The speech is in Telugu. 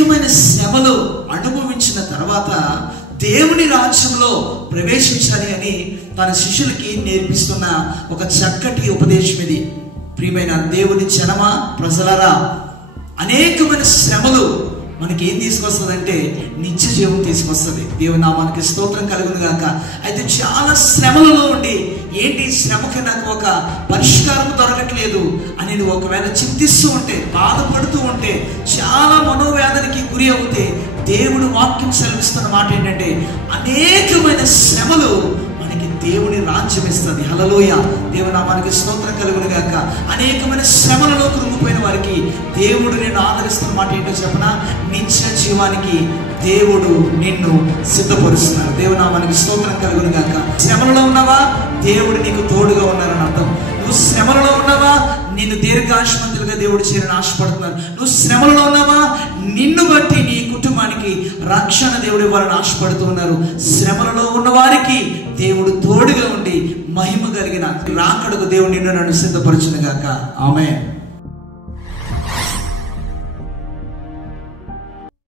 అనేకమైన శ్రమలు అనుభవించిన తర్వాత దేవుని రాజ్యంలో ప్రవేశించాలి అని తన శిష్యులకి నేర్పిస్తున్న ఒక చక్కటి ఉపదేశం ఇది. ప్రియమైన దేవుని జనమా, ప్రజలరా, అనేకమైన శ్రమలు మనకి ఏం తీసుకొస్తుందంటే నిత్య జీవం తీసుకొస్తుంది. దేవుని నామానికి స్తోత్రం కలుగును గాక. అయితే చాలా శ్రమలలో ఉండి ఏంటి శ్రమకి నాకు ఒక పరిష్కారం దొరకట్లేదు అని నువ్వు ఒకవేళ చింతిస్తూ ఉంటే, బాధపడుతూ ఉంటే, చాలా మనోవేదనకి గురి అవుతే దేవుడు వాక్యం సెలవిస్తున్న మాట ఏంటంటే అనేకమైన శ్రమలు మనకి దేవుని రాజ్యం ఇస్తుంది. హల్లెలూయా, దేవుని నామానికి స్తోత్రం కలుగును గాక. అనేకమైన శ్రమలలో కృంగిపోయిన వారికి దేవుడు నిన్ను ఆదరిస్తున్న మాట ఏంటో చెప్పనా, నిత్య జీవానికి దేవుడు నిన్ను సిద్ధపరుస్తున్నాడు. దేవుని నామానికి స్తోత్రం కలుగును గాక. శ్రమలలో ఉన్నావా, దేవుడు నీకు తోడుగా ఉన్నారని అర్థం. నువ్వు శ్రమలలో ఉన్నావా, నిన్ను దీర్ఘాయుష్మంతులుగా దేవుడు చేయాలని ఆశపడుతున్నాడు. నువ్వు శ్రమలలో ఉన్నావా, నిన్ను బట్టి నీ కుటుంబానికి రక్షణ దేవుడు ఇవ్వాలని ఆశపడుతూ ఉన్నారు. శ్రమలలో ఉన్న వారికి దేవుడు తోడుగా ఉండి మహిమ కలిగిన రాకడకు దేవుడు నిన్ను నన్ను సిద్ధపరచును గాక. ఆమేన్.